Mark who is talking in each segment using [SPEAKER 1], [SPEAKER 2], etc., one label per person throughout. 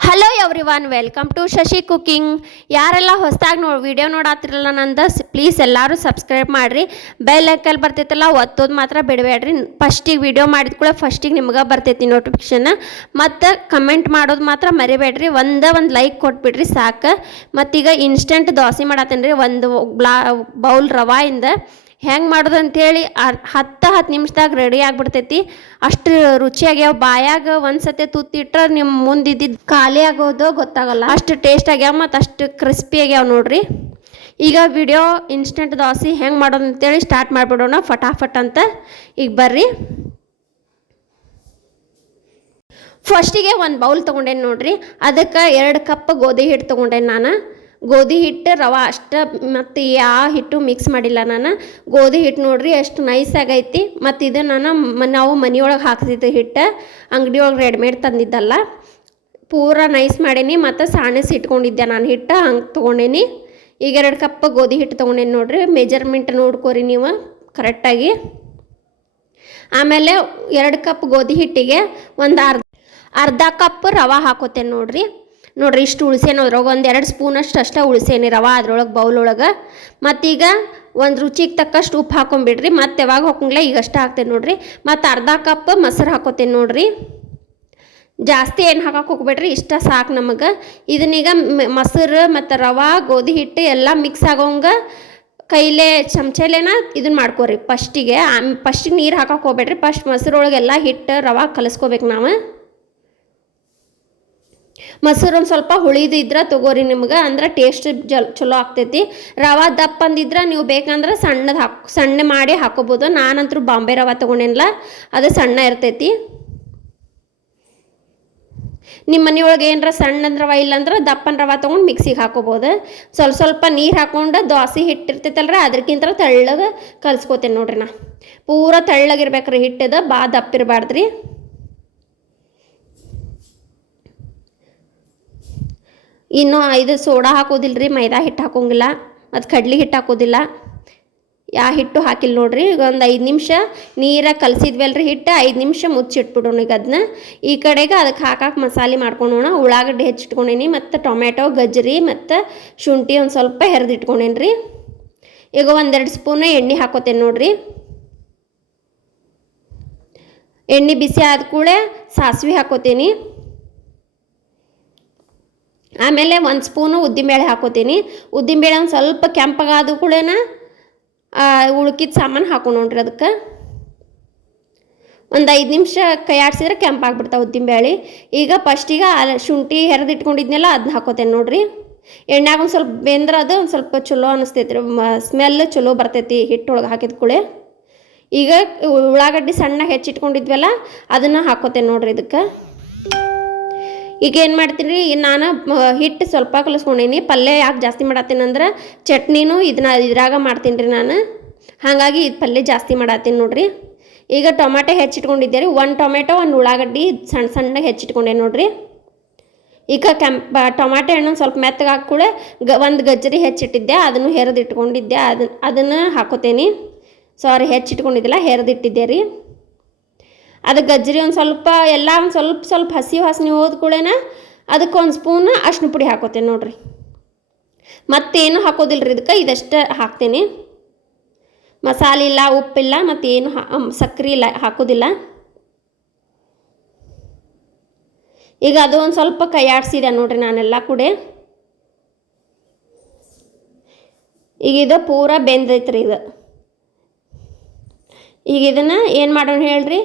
[SPEAKER 1] Hello everyone welcome to Shashi cooking ಯಾರೆಲ್ಲ ಹೊಸದಾಗಿ no video ನೋಡಾತಿರಲ್ಲ ನಂದು ಪ್ಲೀಸ್ ಎಲ್ಲರೂ ಸಬ್ಸ್ಕ್ರೈಬ್ ಮಾಡಿರಿ. ಬೆಲ್ ಐಕಲ್ ಬರ್ತೈತಲ್ಲ ಒತ್ತೋದು ಮಾತ್ರ ಬಿಡಬೇಡ್ರಿ. ಫಸ್ಟಿಗೆ ವಿಡಿಯೋ ಮಾಡಿದ ಕೂಡ ಫಸ್ಟಿಗೆ ನಿಮ್ಗೆ ಬರ್ತೈತಿ ನೋಟಿಫಿಕೇಶನ್ ಮತ್ತು ಕಮೆಂಟ್ ಮಾಡೋದು ಮಾತ್ರ ಮರಿಬೇಡ್ರಿ. ಒಂದೇ ಒಂದು ಲೈಕ್ ಕೊಟ್ಬಿಡ್ರಿ ಸಾಕು. ಮತ್ತೀಗ ಇನ್ಸ್ಟೆಂಟ್ ದೋಸೆ ಮಾಡತ್ತೇನೆ ರೀ ಒಂದು ಬ್ಲಾ ಬೌಲ್ ರವಾಯಿಂದ. ಹೆಂಗೆ ಮಾಡೋದು ಅಂಥೇಳಿ ಹತ್ತು ಹತ್ತು ನಿಮಿಷದಾಗ ರೆಡಿ ಆಗಿಬಿಡ್ತೈತಿ. ಅಷ್ಟು ರುಚಿಯಾಗ್ಯಾವ. ಬಾಯಾಗ ಒಂದು ಸತಿ ತುತ್ತಿಟ್ರೆ ನಿಮ್ಮ ಮುಂದಿದ್ದಿದ್ದು ಖಾಲಿ ಆಗೋದು ಗೊತ್ತಾಗಲ್ಲ. ಅಷ್ಟು ಟೇಸ್ಟ್ ಆಗ್ಯಾವ ಮತ್ತು ಅಷ್ಟು ಕ್ರಿಸ್ಪಿ ಆಗ್ಯಾವ ನೋಡ್ರಿ. ಈಗ ವಿಡಿಯೋ ಇನ್ಸ್ಟೆಂಟ್ ದೋಸೆ ಹೆಂಗೆ ಮಾಡೋದು ಅಂತೇಳಿ ಸ್ಟಾರ್ಟ್ ಮಾಡಿಬಿಡೋಣ ಫಟಾಫಟ್ ಅಂತ. ಈಗ ಬರ್ರಿ. ಫಸ್ಟಿಗೆ ಒಂದು ಬೌಲ್ ತೊಗೊಂಡೇನಿ ನೋಡ್ರಿ. ಅದಕ್ಕೆ ಎರಡು ಕಪ್ ಗೋಧಿ ಹಿಟ್ಟು ತೊಗೊಂಡೇನಿ ನಾನು. ಗೋಧಿ ಹಿಟ್ಟು, ರವೆ ಅಷ್ಟು ಮತ್ತು ಯಾವ ಹಿಟ್ಟು ಮಿಕ್ಸ್ ಮಾಡಿಲ್ಲ ನಾನು. ಗೋಧಿ ಹಿಟ್ಟು ನೋಡ್ರಿ ಎಷ್ಟು ನೈಸ್ ಆಗೈತಿ. ಮತ್ತು ಇದು ನಾನು ಮ- ನಾವು ಮನೆಯೊಳಗೆ ಹಾಕ್ತಿದ್ದು ಹಿಟ್ಟು ಅಂಗಡಿಯೊಳಗೆ ರೆಡಿಮೇಡ್ ತಂದಿದ್ದಲ್ಲ. ಪೂರ ನೈಸ್ ಮಾಡೀನಿ ಮತ್ತು ಸಾಣಿಸಿ ಇಟ್ಕೊಂಡಿದ್ದೆ ನಾನು ಹಿಟ್ಟು, ಹಂಗೆ ತೊಗೊಂಡೇನಿ. ಈಗ ಎರಡು ಕಪ್ ಗೋಧಿ ಹಿಟ್ಟು ತೊಗೊಂಡೇನಿ ನೋಡ್ರಿ. ಮೆಜರ್ಮೆಂಟ್ ನೋಡ್ಕೋರಿ ನೀವು ಕರೆಕ್ಟಾಗಿ ಆಮೇಲೆ ಎರಡು ಕಪ್ ಗೋಧಿ ಹಿಟ್ಟಿಗೆ ಒಂದು ಅರ್ಧ ಅರ್ಧ ಕಪ್ ರವೆ ಹಾಕೋತೇನೆ ನೋಡ್ರಿ. ನೋಡ್ರಿ, ಇಷ್ಟು ಉಳಿಸೇನು ಅದ್ರೊಳಗೆ ಒಂದು ಎರಡು ಸ್ಪೂನಷ್ಟು ಅಷ್ಟೇ ಉಳಿಸೇನಿ ರವೆ ಅದ್ರೊಳಗೆ, ಬೌಲೊಳಗೆ. ಮತ್ತೀಗ ಒಂದು ರುಚಿಗೆ ತಕ್ಕಷ್ಟು ಉಪ್ಪು ಹಾಕೊಂಬಿಡ್ರಿ, ಮತ್ತೆ ಯಾವಾಗ ಹಾಕೊಂಗಿಲ್ಲ ಈಗ ಅಷ್ಟೇ ಹಾಕ್ತೇನೆ ನೋಡ್ರಿ. ಮತ್ತು ಅರ್ಧ ಕಪ್ ಮೊಸರು ಹಾಕೋತೇನೆ ನೋಡ್ರಿ. ಜಾಸ್ತಿ ಏನು ಹಾಕಕ್ಕೆ ಹೋಗ್ಬೇಡ್ರಿ, ಇಷ್ಟ ಸಾಕು ನಮಗೆ. ಇದನ್ನೀಗ ಮೊಸರು ಮತ್ತು ರವೆ, ಗೋಧಿ ಹಿಟ್ಟು ಎಲ್ಲ ಮಿಕ್ಸ್ ಆಗೋಂಗ ಕೈಲೇ ಚಮಚಲೇನ ಇದನ್ನ ಮಾಡ್ಕೋರಿ. ಫಸ್ಟಿಗೆ ಫಸ್ಟಿಗೆ ನೀರು ಹಾಕಕ್ಕೆ ಹೋಗ್ಬೇಡ್ರಿ, ಫಸ್ಟ್ ಮೊಸರೊಳಗೆಲ್ಲ ಹಿಟ್ಟು, ರವೆ ಕಲಿಸ್ಕೋಬೇಕು ನಾವು. ಮೊಸರು ಒಂದು ಸ್ವಲ್ಪ ಹುಳಿದಿದ್ರೆ ತಗೋರಿ ನಿಮ್ಗೆ, ಅಂದ್ರೆ ಟೇಸ್ಟ್ ಜಲ್ ಚಲೋ ಆಗ್ತೈತಿ. ರವೆ ದಪ್ಪ ಅಂದಿದ್ರೆ ನೀವು ಬೇಕಂದ್ರೆ ಸಣ್ಣದು ಹಾಕ್, ಸಣ್ಣ ಮಾಡಿ ಹಾಕೋಬೋದು. ನಾನಂತರೂ ಬಾಂಬೆ ರವೆ ತೊಗೊಂಡೇನಲ್ಲ ಅದು ಸಣ್ಣ ಇರ್ತೈತಿ. ನಿಮ್ಮ ಮನೆಯೊಳಗೆ ಏನರ ಸಣ್ಣ ರವೆ ಇಲ್ಲಾಂದ್ರೆ ದಪ್ಪನ ರವೆ ತೊಗೊಂಡು ಮಿಕ್ಸಿಗೆ ಹಾಕೋಬೋದು. ಸ್ವಲ್ಪ ಸ್ವಲ್ಪ ನೀರು ಹಾಕೊಂಡು ದೋಸೆ ಹಿಟ್ಟು ಇರ್ತೈತಲ್ರಿ ಅದಕ್ಕಿಂತ ತೆಳ್ಳಗೆ ಕಲ್ಸ್ಕೊತೇನೆ ನೋಡ್ರಿ ನಾ. ಪೂರ ತೆಳ್ಳಗಿರ್ಬೇಕ್ರಿ ಹಿಟ್ಟದ, ಬಾ ದಪ್ಪಿರಬಾರ್ದ್ರಿ ಇನ್ನು ಇದು ಸೋಡಾ ಹಾಕೋದಿಲ್ಲ ರೀ ಮೈದಾ ಹಿಟ್ಟು ಹಾಕೋಂಗಿಲ್ಲ, ಮತ್ತು ಕಡ್ಲಿ ಹಿಟ್ಟು ಹಾಕೋದಿಲ್ಲ. ಯಾ ಹಿಟ್ಟು ಹಾಕಿಲ್ಲ ನೋಡ್ರಿ, ಈಗ ಒಂದು ಐದು ನಿಮಿಷ ನೀರಾಗ ರೀ ಹಿಟ್ಟು, ಐದು ನಿಮಿಷ ಮುಚ್ಚಿಟ್ಬಿಡೋಣ ಈಗ ಅದನ್ನ ಈ ಕಡೆಗೆ ಅದಕ್ಕೆ ಹಾಕಾಕೆ ಮಸಾಲೆ ಮಾಡ್ಕೊಂಡೋಣ ಉಳ್ಳಾಗಡ್ಡೆ ಹೆಚ್ಚಿಟ್ಕೊಂಡೇನಿ, ಮತ್ತು ಟೊಮೆಟೊ ಗಜ್ಜರಿ ಮತ್ತು ಶುಂಠಿ ಒಂದು ಸ್ವಲ್ಪ ಹೆರ್ದಿಟ್ಕೊಂಡೇನಿ ರೀ ಈಗ ಒಂದೆರಡು ಸ್ಪೂನ್ ಎಣ್ಣೆ ಹಾಕೋತೇನೆ ನೋಡ್ರಿ. ಎಣ್ಣೆ ಬಿಸಿ ಆದ ಕೂಡಲೇ ಸಾಸಿವೆ ಹಾಕೋತೀನಿ. ಆಮೇಲೆ ಒಂದು ಸ್ಪೂನು ಉದ್ದಿನಬೇಳೆ ಹಾಕೋತೀನಿ. ಉದ್ದಿನಬೇಳೆ ಒಂದು ಸ್ವಲ್ಪ ಕೆಂಪಗಾದ ಕೂಡೇನ ಉಳ್ಕಿದ ಸಾಮಾನು ಹಾಕೊಂಡ್ರಿ ಅದಕ್ಕೆ. ಒಂದು ಐದು ನಿಮಿಷ ಕೈ ಆಡಿಸಿದ್ರೆ ಉದ್ದಿನ ಬೇಳೆ ಈಗ ಫಸ್ಟಿಗೆ ಶುಂಠಿ ಹೆರೆದಿಟ್ಕೊಂಡಿದ್ನೆಲ್ಲ ಅದನ್ನ ಹಾಕೋತೇನೆ ನೋಡ್ರಿ. ಎಣ್ಣೆಗ ಒಂದು ಸ್ವಲ್ಪ ಬೆಂದ್ರೆ ಅದು, ಒಂದು ಸ್ವಲ್ಪ ಚಲೋ ಅನಿಸ್ತೈತಿ ರೀ ಸ್ಮೆಲ್ ಚಲೋ ಬರ್ತೈತಿ ಹಿಟ್ಟೊಳಗೆ ಹಾಕಿದ ಕೂಳೆ ಈಗ ಉಳ್ಳಾಗಡ್ಡಿ ಸಣ್ಣ ಹೆಚ್ಚಿಟ್ಕೊಂಡಿದ್ವಲ್ಲ, ಅದನ್ನು ಹಾಕೋತೇನೆ ನೋಡ್ರಿ ಇದಕ್ಕೆ. ಈಗ ಏನು ಮಾಡ್ತೀನಿ ರೀ ನಾನು ಹಿಟ್ಟು ಸ್ವಲ್ಪ ಕಲಿಸ್ಕೊಂಡೀನಿ, ಪಲ್ಯ ಯಾಕೆ ಜಾಸ್ತಿ ಮಾಡತ್ತೀನಿ ಅಂದ್ರೆ ಚಟ್ನಿನೂ ಇದನ್ನ ಇದ್ರಾಗ ಮಾಡ್ತೀನಿ ರೀ ನಾನು. ಹಾಗಾಗಿ ಇದು ಪಲ್ಯ ಜಾಸ್ತಿ ಮಾಡತ್ತೀನಿ ನೋಡ್ರಿ. ಈಗ ಟೊಮೆಟೊ ಹೆಚ್ಚಿಟ್ಕೊಂಡಿದ್ದೆ ರೀ ಒಂದು ಟೊಮೆಟೊ, ಒಂದು ಉಳ್ಳಾಗಡ್ಡಿ ಸಣ್ಣ ಸಣ್ಣಗೆ ಹೆಚ್ಚಿಟ್ಕೊಂಡೆ ನೋಡ್ರಿ. ಈಗ ಕೆಂಪ ಟೊಮಾಟೊ ಹಣ್ಣು ಸ್ವಲ್ಪ ಮೆತ್ತಗೆ ಹಾಕಿ ಗ, ಒಂದು ಗಜ್ಜರಿ ಹೆಚ್ಚಿಟ್ಟಿದ್ದೆ, ಅದನ್ನು ಹೆರೆದಿಟ್ಕೊಂಡಿದ್ದೆ ಅದನ್ನು ಅದನ್ನು ಹಾಕೋತೇನೆ. ಸಾರಿ ಹೆಚ್ಚಿಟ್ಕೊಂಡಿದ್ದಿಲ್ಲ, ಹೆರೆದಿಟ್ಟಿದ್ದೆ ರೀ. ಅದು ಗಜ್ಜರಿ ಒಂದು ಸ್ವಲ್ಪ, ಎಲ್ಲ ಒಂದು ಸ್ವಲ್ಪ ಸ್ವಲ್ಪ ಹಸಿ ವಾಸನೆ ಹೋದ ಕೂಡೇನ ಅದಕ್ಕೆ ಒಂದು ಸ್ಪೂನ್ ಅರ್ಶಿನ ಪುಡಿ ಹಾಕೋತೇನೆ ನೋಡ್ರಿ. ಮತ್ತೇನು ಹಾಕೋದಿಲ್ಲ ರೀ ಇದಕ್ಕೆ, ಇದಷ್ಟೇ ಹಾಕ್ತೇನೆ. ಮಸಾಲೆ ಇಲ್ಲ ಉಪ್ಪಿಲ್ಲ ಮತ್ತೇನು ಹಾ ಸಕ್ಕರೆ ಇಲ್ಲ, ಹಾಕೋದಿಲ್ಲ. ಈಗ ಅದು ಒಂದು ಸ್ವಲ್ಪ ಕೈ ಆಡಿಸಿದೆ ನೋಡ್ರಿ ನಾನೆಲ್ಲ ಕೂಡ. ಈಗ ಇದು ಪೂರ ಬೆಂದೈತ್ರಿ ಇದು. ಈಗ ಇದನ್ನು ಏನು ಮಾಡೋಣ ಹೇಳ್ರಿ?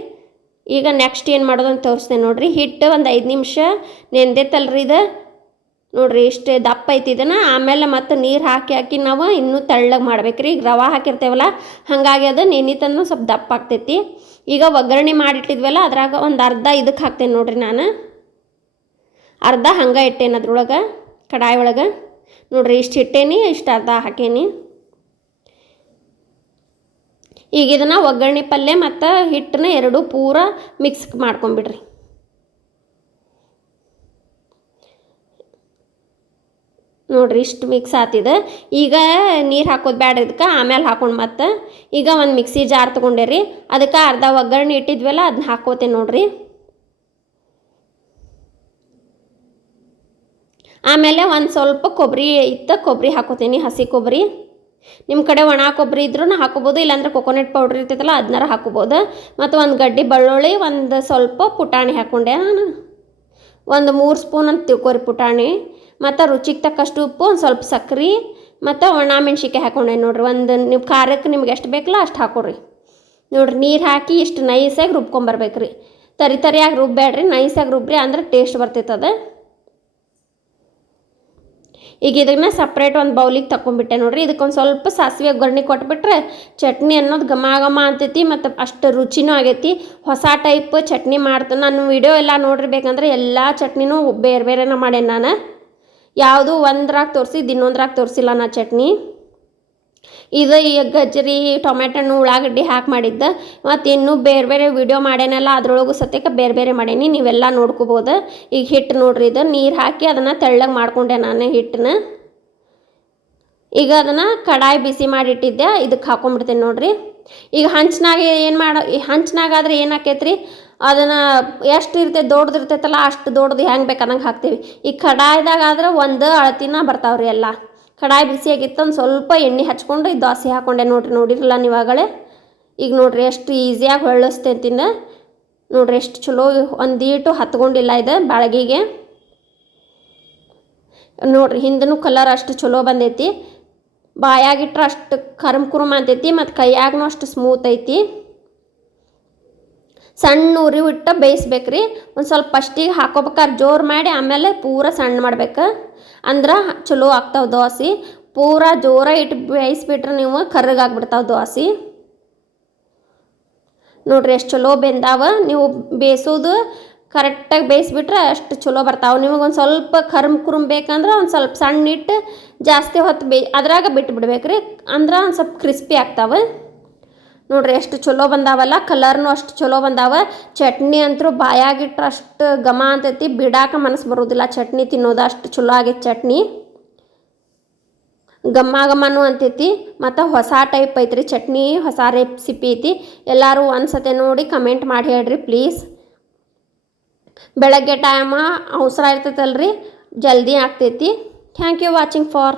[SPEAKER 1] ಈಗ ನೆಕ್ಸ್ಟ್ ಏನು ಮಾಡೋದು ಅಂತ ತೋರಿಸ್ತೇನೆ ನೋಡಿರಿ. ಹಿಟ್ಟು ಒಂದು ಐದು ನಿಮಿಷ ನೆಂದೈತಲ್ರಿ ಇದು. ನೋಡಿರಿ ಇಷ್ಟು ದಪ್ಪ ಐತಿ ಇದನ್ನು. ಆಮೇಲೆ ಮತ್ತು ನೀರು ಹಾಕಿ ಹಾಕಿ ನಾವು ಇನ್ನೂ ತೆಳ್ಳಗೆ ಮಾಡ್ಬೇಕ್ರಿ. ಈಗ ರವೆ ಹಾಕಿರ್ತೇವಲ್ಲ, ಹಾಗಾಗಿ ಅದು ನೆನಿತಂದ್ರೆ ಸ್ವಲ್ಪ ದಪ್ಪ ಆಗ್ತೈತಿ. ಈಗ ಒಗ್ಗರಣೆ ಮಾಡಿಟ್ಟಿದ್ವಲ್ಲ, ಅದ್ರಾಗ ಒಂದು ಅರ್ಧ ಇದಕ್ಕೆ ಹಾಕ್ತೇನೆ ನೋಡಿರಿ ನಾನು. ಅರ್ಧ ಹಂಗೆ ಇಟ್ಟೇನೆ ಅದ್ರೊಳಗೆ, ಕಡಾಯಿ ಒಳಗೆ. ನೋಡಿರಿ ಇಷ್ಟು ಇಟ್ಟೇನಿ ಇಷ್ಟು ಅರ್ಧ ಹಾಕೇನಿ. ಈಗ ಇದನ್ನು ಒಗ್ಗರಣೆ ಪಲ್ಯ ಮತ್ತು ಹಿಟ್ಟನ್ನ ಎರಡು ಪೂರ ಮಿಕ್ಸ್ ಮಾಡ್ಕೊಂಬಿಡ್ರಿ. ನೋಡ್ರಿ ಇಷ್ಟು ಮಿಕ್ಸ್ ಆತಿದೆ. ಈಗ ನೀರು ಹಾಕೋದು ಬೇಡ ಇದಕ್ಕೆ ಆಮೇಲೆ ಹಾಕೊಂಡು ಮತ್ತೆ ಈಗ ಒಂದು ಮಿಕ್ಸಿ ಜಾರ್ ತೊಗೊಂಡೆ ರೀ ಅದಕ್ಕೆ ಅರ್ಧ ಒಗ್ಗರಣೆ ಇಟ್ಟಿದ್ವಲ್ಲ ಅದನ್ನ ಹಾಕೋತೇನೆ ನೋಡ್ರಿ. ಆಮೇಲೆ ಒಂದು ಸ್ವಲ್ಪ ಕೊಬ್ಬರಿ ಇತ್ತು ಕೊಬ್ಬರಿ ಹಾಕೋತೀನಿ, ಹಸಿ ಕೊಬ್ಬರಿ ನಿಮ್ಮ ಕಡೆ ಒಣ ಕೊಬ್ಬರಿ ಇದ್ರೂ ಹಾಕೋಬೋದು, ಇಲ್ಲಾಂದ್ರೆ ಕೊಕೊನಟ್ ಪೌಡ್ರ್ ಇರ್ತೈತಲ್ಲ ಅದನ್ನಾರ ಹಾಕೋಬೋದು. ಮತ್ತು ಒಂದು ಗಡ್ಡಿ ಬೆಳ್ಳುಳ್ಳಿ, ಒಂದು ಸ್ವಲ್ಪ ಪುಟಾಣಿ ಹಾಕ್ಕೊಂಡೆ ನಾನು. ಒಂದು ಮೂರು ಸ್ಪೂನ್ ಅಂತ ತಿಳ್ಕೊರಿ ಪುಟಾಣಿ. ಮತ್ತು ರುಚಿಗೆ ತಕ್ಕಷ್ಟು ಉಪ್ಪು, ಒಂದು ಸ್ವಲ್ಪ ಸಕ್ರೆ, ಮತ್ತು ಒಣ ಮೆಣ್ಸಿಕಾಯಿ ಹಾಕೊಂಡೆ ನೋಡ್ರಿ. ಒಂದು ನಿಮ್ಮ ಖಾರಕ್ಕೆ ನಿಮ್ಗೆ ಎಷ್ಟು ಬೇಕಲ್ಲ ಅಷ್ಟು ಹಾಕೊಡ್ರಿ. ನೋಡ್ರಿ, ನೀರು ಹಾಕಿ ಇಷ್ಟು ನೈಸಾಗಿ ರುಬ್ಕೊಂಬರ್ಬೇಕು ರೀ ತರಿ ತರಿಯಾಗಿ ರುಬ್ಬೇಡ್ರಿ ನೈಸಾಗಿ ರುಬ್ಬ್ರಿ, ಅಂದ್ರೆ ಟೇಸ್ಟ್ ಬರ್ತೈತದ ಈಗ ಇದನ್ನ ಸಪ್ರೇಟ್ ಒಂದು ಬೌಲಿಗೆ ತಗೊಂಡ್ಬಿಟ್ಟೆ ನೋಡ್ರಿ. ಇದಕ್ಕೊಂದು ಸ್ವಲ್ಪ ಸಾಸಿವೆ ಒಗ್ಗರಣೆ ಕೊಟ್ಬಿಟ್ರೆ ಚಟ್ನಿ ಅನ್ನೋದು ಘಮ ಘಮ ಅಂತೈತಿ ಮತ್ತು ಅಷ್ಟು ರುಚಿನೂ ಆಗೈತಿ. ಹೊಸ ಟೈಪ್ ಚಟ್ನಿ ಮಾಡ್ತಾನೆ. ನಾನು ವಿಡಿಯೋ ಎಲ್ಲ ನೋಡಿರ್ಬೇಕಂದ್ರೆ ಎಲ್ಲ ಚಟ್ನಿನೂ ಬೇರೆ ಬೇರೆನ ಮಾಡೇನಿ ನಾನು. ಯಾವುದು ಒಂದ್ರಾಗ ತೋರಿಸಿದ್ದು ಇನ್ನೊಂದ್ರಾಗ ತೋರಿಸಿಲ್ಲ ನಾ ಚಟ್ನಿ. ಇದು ಈಗ ಗಜ್ಜರಿ ಟೊಮೆಟೊ ಹಣ್ಣು, ಉಳ್ಳಾಗಡ್ಡಿ ಹಾಕಿ ಮಾಡಿದ್ದೆ. ಮತ್ತು ಇನ್ನೂ ಬೇರೆ ಬೇರೆ ವಿಡಿಯೋ ಮಾಡ್ಯಾನಲ್ಲ ಅದ್ರೊಳಗೂ ಸತ್ಯಕ್ಕೆ ಬೇರೆ ಬೇರೆ ಮಾಡೀನಿ, ನೀವೆಲ್ಲ ನೋಡ್ಕೋಬೋದು. ಈಗ ಹಿಟ್ಟು ನೋಡ್ರಿ ಇದು. ನೀರು ಹಾಕಿ ಅದನ್ನು ತೆಳ್ಳಗೆ ಮಾಡ್ಕೊಂಡೆ ನಾನು ಹಿಟ್ಟನ್ನ. ಈಗ ಅದನ್ನು ಕಡಾಯಿ ಬಿಸಿ ಮಾಡಿಟ್ಟಿದ್ದೆ ಇದಕ್ಕೆ ಹಾಕೊಂಡ್ಬಿಡ್ತೇನೆ ನೋಡ್ರಿ. ಈಗ ಹಂಚಿನಾಗ ಏನು ಮಾಡೋ ಹಂಚಿನಾಗಾದ್ರೆ ಏನು ಆಕೈತ್ರಿ? ಅದನ್ನು ಎಷ್ಟು ಇರ್ತೈತೆ, ದೊಡ್ಡದು ಇರ್ತೈತಲ್ಲ, ಅಷ್ಟು ದೊಡ್ಡದು ಹೆಂಗೆ ಬೇಕಾದಂಗೆ ಹಾಕ್ತೀವಿ. ಈ ಕಡಾಯಿದಾಗ ಆದ್ರೆ ಒಂದು ಅಳತಿನ ಬರ್ತಾವ್ರಿ ಎಲ್ಲ. ಕಡಾಯಿ ಬಿಸಿಯಾಗಿತ್ತು ಒಂದು ಸ್ವಲ್ಪ ಎಣ್ಣೆ ಹಚ್ಕೊಂಡು ದೋಸೆ ಹಾಕೊಂಡೆ. ನೋಡ್ರಿ, ನೋಡಿರಲ್ಲ ನೀವಾಗಲೇ? ಈಗ ನೋಡ್ರಿ ಎಷ್ಟು ಈಸಿಯಾಗಿ ಹೊಳ್ಳಿಸ್ತೈತಿನ ನೋಡ್ರಿ ಎಷ್ಟು ಚಲೋ ಒಂದೀಟು ಹತ್ಕೊಂಡಿಲ್ಲ ಇದು ಬಾಳಗಿಗೆ. ನೋಡ್ರಿ ಹಿಂದೂ ಕಲರ್ ಅಷ್ಟು ಚಲೋ ಬಂದೈತಿ. ಬಾಯಾಗಿಟ್ರೆ ಅಷ್ಟು ಕರ್ಮ್ ಕುರುಮ್ ಅಂತೈತಿ, ಮತ್ತು ಕೈಯಾಗೂ ಅಷ್ಟು ಸ್ಮೂತ್ ಐತಿ. ಸಣ್ಣ ಉರಿ ಇಟ್ಟು ಬೇಯಿಸ್ಬೇಕು ರೀ ಒಂದು ಸ್ವಲ್ಪ ಫಸ್ಟಿಗೆ ಹಾಕೋಬೇಕಾದ್ರೆ ಜೋರು ಮಾಡಿ ಆಮೇಲೆ ಪೂರ ಸಣ್ಣ ಮಾಡ್ಬೇಕು. ಅಂದ್ರೆ ಚಲೋ ಆಗ್ತಾವೆ ದೋಸೆ. ಪೂರ ಜೋರ ಇಟ್ಟು ಬೇಯಿಸ್ಬಿಟ್ರೆ ನೀವು ಕರ್ರಗಾಗ್ಬಿಡ್ತಾವೆ ದೋಸೆ. ನೋಡ್ರಿ ಎಷ್ಟು ಚಲೋ ಬೆಂದಾವ. ನೀವು ಬೇಯಿಸೋದು ಕರೆಕ್ಟಾಗಿ ಬೇಯಿಸ್ಬಿಟ್ರೆ ಅಷ್ಟು ಚಲೋ ಬರ್ತಾವೆ. ನಿಮಗೆ ಒಂದು ಸ್ವಲ್ಪ ಕರ್ಮ್ ಕುರುಮ್ ಬೇಕಂದ್ರೆ ಒಂದು ಸ್ವಲ್ಪ ಸಣ್ಣ ಇಟ್ಟು ಜಾಸ್ತಿ ಹೊತ್ತು ಬೇ ಅದ್ರಾಗ ಬಿಟ್ಟು ಬಿಡ್ಬೇಕ್ರಿ ಅಂದ್ರೆ ಒಂದು ಸ್ವಲ್ಪ ಕ್ರಿಸ್ಪಿ ಆಗ್ತಾವೆ. ನೋಡ್ರಿ ಎಷ್ಟು ಚಲೋ ಬಂದಾವಲ್ಲ, ಕಲರ್ನು ಅಷ್ಟು ಚಲೋ ಬಂದಾವ. ಚಟ್ನಿ ಅಂತೂ ಬಾಯಾಗಿಟ್ರೆ ಅಷ್ಟು ಘಮ ಅಂತೈತಿ, ಬಿಡಾಕ ಮನಸ್ಸು ಬರೋದಿಲ್ಲ. ಚಟ್ನಿ ತಿನ್ನೋದು ಅಷ್ಟು ಚಲೋ ಆಗೈತೆ ಚಟ್ನಿ. ಘಮ ಘಮನೂ ಅಂತೈತಿ. ಮತ್ತು ಹೊಸ ಟೈಪ್ ಐತ್ರಿ ಚಟ್ನಿ, ಹೊಸ ರೆಸಿಪಿ ಐತಿ. ಎಲ್ಲರೂ ಒಂದ್ಸತಿ ನೋಡಿ ಕಮೆಂಟ್ ಮಾಡಿ ಹೇಳ್ರಿ ಪ್ಲೀಸ್. ಬೆಳಗ್ಗೆ ಟೈಮ ಅವಸರ ಇರ್ತೈತಲ್ರಿ, ಜಲ್ದಿ ಆಗ್ತೈತಿ. Thank you watching for